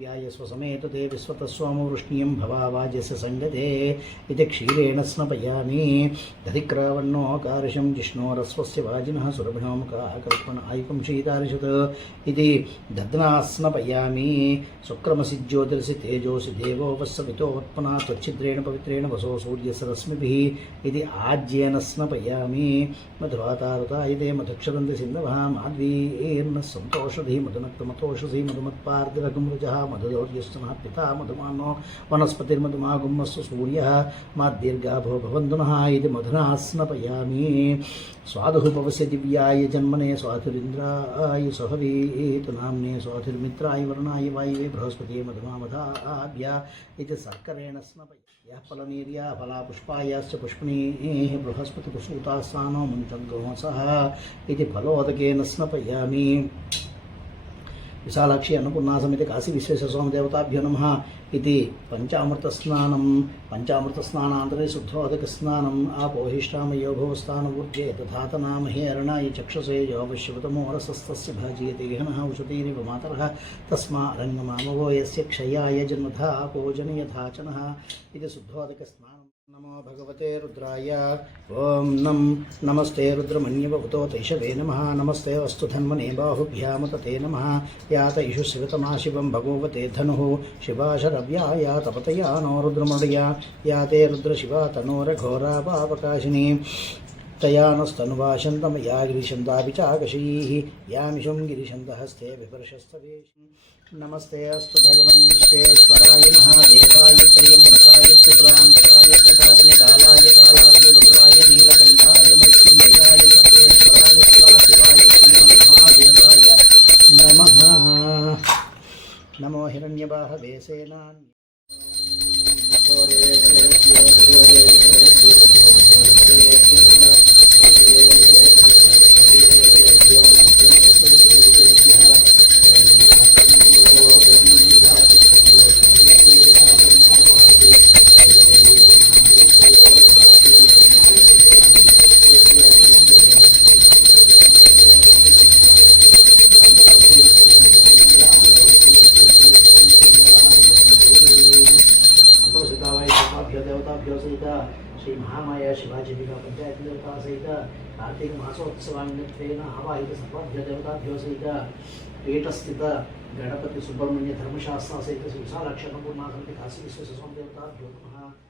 स्वसमेतते विश्वतस्वामो वृष्णीयं भवावाजस्य सङ्गते इति क्षीरेण स्नपयामि। दधिक्रावण्णोकारशं जिष्णोरस्वस्य वाजिनः सुरभिणो मुखाकल्पणायिकं शीतारिषत् इति दध्ना स्नपयामि शुक्रमसि ज्योतिरसि तेजोसि देवोपस्सवितोत्पना त्वच्छिद्रेण पवित्रेण वसो सूर्यस्य रश्मिभिः इति आज्येन स्नपयामि। मधुवातारुतायते मधुक्षरन्ति सिन्धवः माध्वीर्नः सन्तोषधिः मधुनक्तमतोषधि मधुमत्पार्थिरगमृजः మధుదౌర్యస్తున పిత మధుమానో వనస్పతి వనస్పతిర్మధుమాగుమ్మస్సు సూర్య మా దీర్ఘాభో భవంతునః ఇది మధునాస్నపయామి స్వాదు భవసి దివ్యాయ జన్మనే స్వాతురింద్రాయ సుహవేతు నామ్నే స్వాతుర్మిత్రాయ వరుణాయ వాయువే బృహస్పతి మధుమామధాభ్య ఇది సర్కరేణ స్నపయ యః ఫలనీర్యా ఫలాపుష్పాయాశ్చ బృహస్పతి బృహస్పతిపుసూతాస్థానో ముంచగ్రోహసः ఇది ఫలోదకేన స్నపయామి విశాలాక్షి అన్నపూర్ణాసమితి కాశీ విశ్వేశ్వరస్వామి దేవతాభ్యో నమ ఇది పంచామృత స్నానం పంచామృత స్నానాంతరే శుద్ధోదక స్నానం ఆపోహిష్టామయోభవస్థానం ఊర్జే దధాత నామహే అరణాయ చక్షుసే యోగశివతమోరసస్తస్య భాజీయతి గహనః ఉషతీరివ మాతరః. తస్మా రంగమామవో యస్య క్షయాయ జన్మథా ఆపోజనీయథాచనః ఇది శుద్ధోదక స్నానం नमो भगवते रुद्रा ओं नम। नमस्ते रुद्रमन्यवभुतो नम। नमस्ते वस्तु धन्मने नम। या यातैषु शिवतमा शिव भगवते धनु। शिवा शरव्या या तपतया नो रुद्रमृडया या ते रुद्रशिवा तनोरघोरा पावकाशिनी तया नस्तनुवा शन्तमया गिरिशन्तापि च आकशीः यामिषं गिरिशन्तहस्ते विपर्शस्तवेशं नमस्ते अस्तु भगवन् विश्वेश्वराय महादेवाय प्रियम्बकाय सुप्रान्तकाय कृतात्म्यकालाय कालाग्निरुद्राय नीलकण्ठाय मृत्युञ्जयाय सर्वेश्वराय सदाशिवाय श्रीमन्महादेवाय नमः। नमो हिरण्यबाहवे सेनान्। संतोषितावाय देवताभ्यो सहित श्री महामाया शिवाजीविका पंचायत देवता सहित कार्तिक मासोत्सवान्यत्वेन आवाहित सर्वाभ्य देवताभ्यो सहित पीठस्थित गणपति सुब्रह्मण्य धर्मशास्त्र सहित श्री विशालाक्षपूर्णा समिति काशी विश्वेश्वर देवताभ्यो नमः।